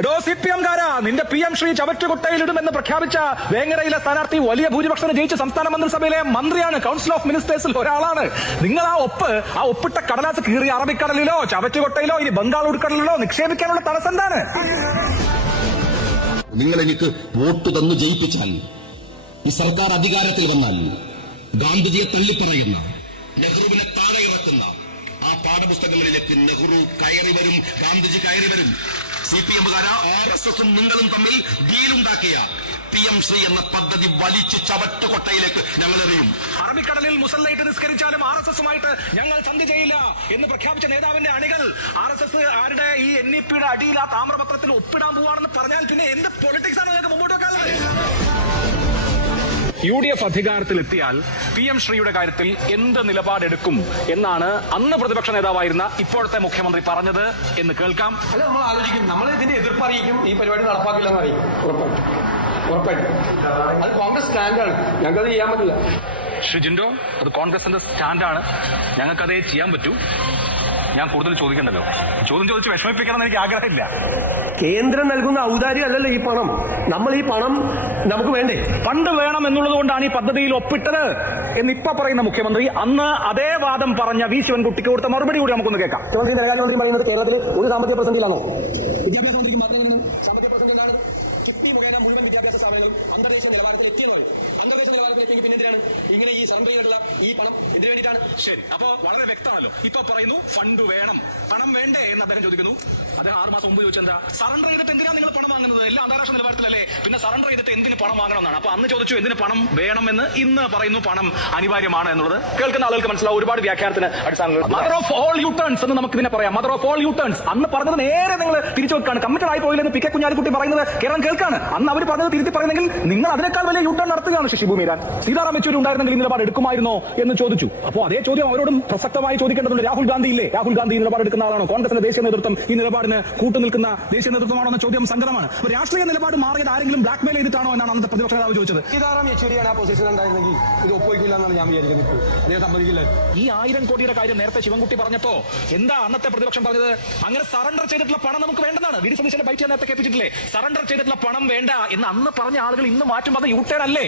എടോ CPM-കാരാ, നിന്റെ PM ശ്രീ ചവറ്റുകുട്ടയിലിടുമെന്ന് പ്രഖ്യാപിച്ച വേങ്ങരയിലെ സ്ഥാനാർത്ഥി വലിയ ഭൂരിപക്ഷത്തിന് ജയിച്ച സംസ്ഥാന മന്ത്രിസഭയിലെ മന്ത്രിയാണ്, കൌൺസിൽ ഓഫ് മിനിസ്റ്റേഴ്സിൽ ഒരാളാണ്. നിങ്ങൾ ആ ഒപ്പിട്ട കടലാസ് കീറി അറബിക്കടലിലോ ചവറ്റുകുട്ടയിലോ ഇനി ബംഗാൾ ഉൾക്കടലിലോ നിക്ഷേപിക്കാനുള്ള തടസ്സം എന്താണ്? നിങ്ങൾ എനിക്ക് വോട്ട് തന്നു ജയിപ്പിച്ചാൽ, ഈ സർക്കാർ അധികാരത്തിൽ വന്നാൽ ഗാന്ധിജിയെ തള്ളിപ്പറയുന്ന, നെഹ്റുവിനെ താഴെ ഇറക്കുന്ന ആ പാഠപുസ്തകങ്ങളിലേക്ക് നെഹ്റു കയറി വരും, ഗാന്ധിജി കയറി വരും. CPM-കാരാ, RSS-ഉം നിങ്ങളും തമ്മിൽ ഡീലുണ്ടാക്കിയ PM ശ്രീ എന്ന പദ്ധതി വലിച്ചു ചവറ്റുകൊട്ടയിലേക്ക് ഞങ്ങൾ എറിയും. അറബിക്കടലിൽ മുസല്ലയിട്ട് നിസ്കരിച്ചാലും RSS-ഉമായിട്ട് ഞങ്ങൾ സന്ധി ചെയ്യില്ല എന്ന് പ്രഖ്യാപിച്ച നേതാവിന്റെ അണികൾ RSS ആരുടെ ഈ NEP-യുടെ അടിയിൽ ആ താമ്രപത്രത്തിൽ ഒപ്പിടാൻ പോവാണെന്ന് പറഞ്ഞാൽ പിന്നെ എന്ത് പൊളിറ്റിക്സ് ആണ് നിങ്ങൾക്ക് മുമ്പോട്ട് വെക്കാനുള്ളത്? UDF അധികാരത്തിലെത്തിയാൽ PM ശ്രീയുടെ കാര്യത്തിൽ എന്ത് നിലപാടെടുക്കും എന്നാണ് അന്ന് പ്രതിപക്ഷ നേതാവായിരുന്ന ഇപ്പോഴത്തെ മുഖ്യമന്ത്രി പറഞ്ഞത് എന്ന് കേൾക്കാം. അല്ല, നമ്മൾ ആലോചിക്കും, നമ്മൾ ഇതിന്റെ എതിർപ്പറിയിക്കും, ഈ പരിപാടി നടപ്പാക്കില്ലെന്ന് അറിയിക്കും. ഉറപ്പായിട്ടും അത് കോൺഗ്രസ് സ്റ്റാൻഡാണ്, ഞങ്ങൾക്കത് ചെയ്യാൻ പറ്റില്ല. ശ്രീ ജിൻഡോ, അത് കോൺഗ്രസിന്റെ സ്റ്റാൻഡാണ്, ഞങ്ങൾക്കതേ ചെയ്യാൻ പറ്റൂ. ഞാൻ കൂടുതൽ ചോദിക്കണ്ടല്ലോ, ചോദ്യം ചോദിച്ച് വിഷമിപ്പിക്കണമെന്ന് എനിക്ക് ആഗ്രഹമില്ല. കേന്ദ്രം നൽകുന്ന ഔദാര്യം അല്ലല്ലോ ഈ പണം. നമ്മൾ ഈ പണം നമുക്ക് വേണ്ടേ? ഫണ്ട് വേണം എന്നുള്ളത് കൊണ്ടാണ് ഈ പദ്ധതിയിൽ ഒപ്പിട്ടത് എന്നിപ്പോ പറയുന്ന മുഖ്യമന്ത്രി അന്ന് അതേ വാദം പറഞ്ഞ വി ശിവൻകുട്ടിക്ക് കൊടുത്ത മറുപടി കൂടി നമുക്കൊന്ന് കേൾക്കാം. മുഖ്യമന്ത്രി ധനകാര്യമന്ത്രി പറയുന്നത് കേരളത്തിൽ ഒരു സാമ്പത്തിക പ്രതിസന്ധിയിലാണോ? വിദ്യാഭ്യാസ മന്ത്രിക്ക് സാമ്പത്തിക പ്രതിസന്ധിയാണ്. കിഫ്ബി മുഖേന മുഴുവൻ വിദ്യാഭ്യാസ സ്ഥാപനങ്ങളും അന്തർദേശീയ നിലവാരത്തിൽ എത്തിയെന്ന് പറയും. അന്തർദേശീയ നിലവാരത്തിലേക്ക് പിന്നെ എന്തിനാണ് ഇങ്ങനെ ഈ സർവൈകളുള്ള ഈ പണം എന്തിനു വേണ്ടിയിട്ടാണ്? ശരി, അപ്പൊ വളരെ വ്യക്തമാണല്ലോ. ഇപ്പൊ പറയുന്നു ഫണ്ട് വേണം, പണം വേണ്ടേ എന്ന് അദ്ദേഹം ചോദിക്കുന്നു. അദ്ദേഹം 6 മാസം മുമ്പ് ചോദിച്ചെന്താ, സറണ്ടർ ചെയ്തിട്ട് എന്തിനാണ് നിങ്ങൾ പണം വാങ്ങുന്നത്? എല്ലാം അന്താരാഷ്ട്ര നിലവാരത്തിലല്ലേ, പിന്നെ സറണ്ടർ ചെയ്തിട്ട് എന്തിന് പണം വാങ്ങണമെന്നാണ്. അപ്പൊ അന്ന് ചോദിച്ചു എന്തിന് പണം വേണമെന്ന്, ഇന്ന് പറയുന്നു പണം അനിവാര്യമാണ് എന്നുള്ളത്. കേൾക്കുന്ന ആളുകൾക്ക് മനസ്സിലാവും, ഒരുപാട് വ്യാഖ്യാനത്തിന് അടിസ്ഥാനങ്ങൾ. Mother of all U turns എന്ന് നമുക്ക് ഇതിനെ പറയാം. Mother of all U turns അന്ന് പറഞ്ഞത് നേരെ നിങ്ങൾ തിരിച്ചു വെക്കാണ്. കമ്മിറ്റഡ് ആയി പോയില്ലെന്ന് PK കുഞ്ഞാലിക്കുട്ടി പറയുന്നത് കേരളം കേൾക്കാണ്. അന്ന് അവർ പറഞ്ഞത് തിരുത്തി പറയുന്നെങ്കിൽ നിങ്ങൾ അതിനേക്കാൾ വലിയ യു ടേൺ നടത്തുകയാണ്. ശശി ഭൂമിരാൻ, സീതാറാം യെച്ചൂരി ഉണ്ടായിരുന്നെങ്കിൽ ഈ നിലപാട് എടുക്കുമായിരുന്നോ എന്ന് ചോദിച്ചു. അപ്പോൾ അതേ ചോദ്യം അവരോടും പ്രസക്തമായി ചോദിക്കേണ്ടതുണ്ട്. രാഹുൽ ഗാന്ധി ഇല്ലേ? രാഹുൽ ഗാന്ധി നിലപാടെടുക്കുന്ന ആളാണോ? കോൺഗ്രസിന്റെ ദേശീയ നേതൃത്വം ഈ നിലപാടിന് കൂട്ടുനിൽക്കുന്ന ദേശീയ നേതൃത്വമാണോ എന്ന ചോദ്യം സംഗതമാണ്. രാഷ്ട്രീയ നിലപാട് മാറിയത് ആരെങ്കിലും ബ്ലാക്ക്മെയിൽ ചെയ്തിട്ടാണോ എന്നാണ് അന്നത്തെ പ്രതിപക്ഷ നേതാവ് ചോദിച്ചത്. സീതാറാം യെച്ചൂരിയാണ് ആ പൊസിഷൻ ഉണ്ടായിരുന്നെങ്കിൽ ഇത് ഒപ്പിക്കില്ല എന്നാണ് ഞാൻ വിചാരിക്കുന്നത്. അദ്ദേഹം സമ്മതിക്കില്ല. ഈ 1000 കോടിയുടെ കാര്യം നേരത്തെ ശിവൻകുട്ടി പറഞ്ഞപ്പോ എന്താ അന്നത്തെ പ്രതിപക്ഷം പറഞ്ഞത്? അങ്ങനെ സറണ്ടർ ചെയ്തിട്ടുള്ള പണം നമുക്ക് വേണ്ടെന്നാണ്. വി ഡി സതീശന്റെ ബൈറ്റ് ഞാൻ നേരത്തെ കേൾപ്പിച്ചിട്ടില്ലേ? സറണ്ടർ ചെയ്തിട്ടുള്ള പണം വേണ്ട എന്ന് അന്ന് പറഞ്ഞ ആളുകൾ ഇന്ന് മാറ്റും. അത് യൂട്ടേൺ അല്ലേ?